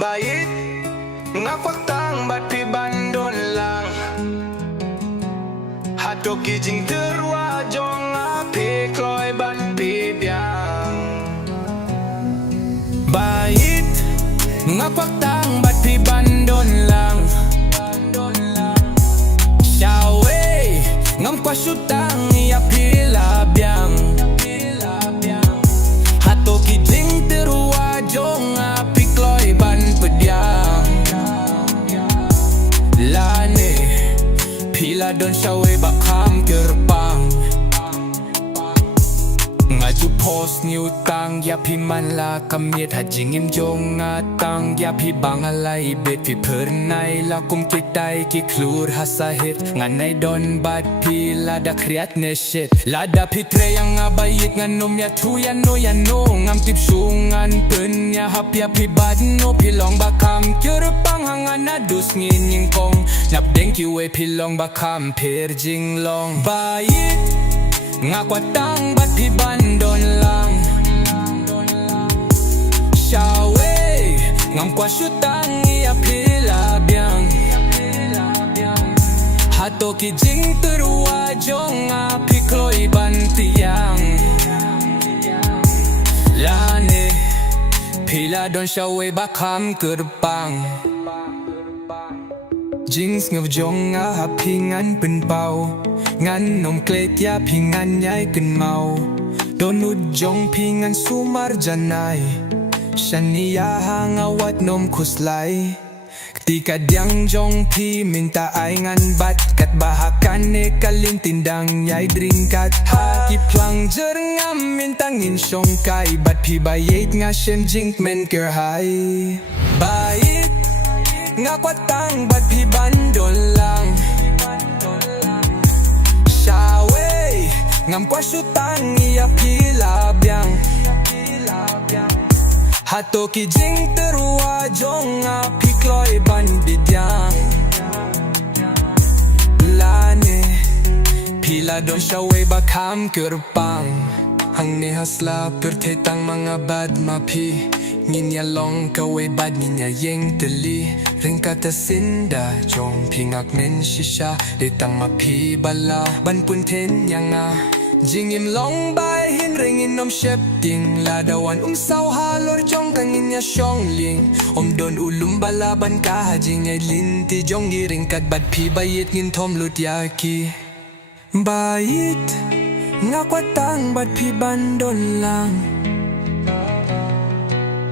Bait nga kwatang bat pi bandon lang Hato kijing terwa jong api kloy bat pi biang Bait nga kwatang bat pi bandon lang Shawe ngam kwa syutang ya pila biang Hato kijing terwa jong api kloy ban pediang Lane pila don shawe bakam gerbang Ngaju post ni utang ya pi man la kamiet hajing im jong ngatang ya pi bangalai bet pi pernai la kum kitai ki klur hasahit nganai don bat pi lada kriat ne shit lada pi tre yang abayit nganom ya tu ya no ngam tip sungan pen ya hap ya pi bad no pi long bakam kyurpang hangan adus ngin ying kong nap deng ki we pi long bakam per jing long bayit nga kwatang bat pi bandon lang Shawe ngam kwa syutang ya pila biang Hato kijing terwa jong api kloy bantiang Lane pila don shawe bakam gerbang Jings ngав jong api ngan pen pau Ngan nom klet ya pingan nyai ken mau Donut jong pingan sumar janai Shania hangawat nom kuslai Ketika diang jong pi minta ai ngan bat Kat bahakan ne kalin tindang nyai dringkat Haki plang jerngam mintangin syong kai Bat pi bayit nga shen jing men kerhai Bait nga kwatang bat pi bandon lang Shawe ngam kwa syutang ya pila biang Hato kijing terwa jong api kloy ban bidyang Lane pila don shawe bakam kerpang Hang ne hasla pertetang mga bad mapi Nginya long kawe bad ninya yeng teli Ringkata sinda jong pingak men shisha Detang mapi bala ban pun ten yang Jingim long bay hin ringin om shep ting Ladawan saw halor jong kangin ya syong ling Om don ulum balaban ka hajing ay linti Jong giringkat bad pi bayit ngin tom lut yaki Bayit nga kwatang bad pi bandon lang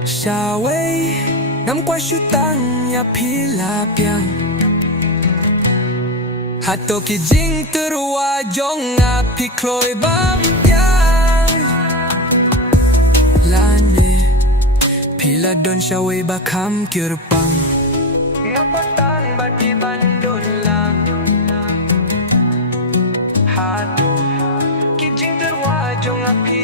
Shawe ngam kwa syutang ya pila piang Hato kijing terwa jong api kloy bampiang Lane pila don shawe bakam kirpang Nga patang bati bandon lang Hato kijing terwa jong api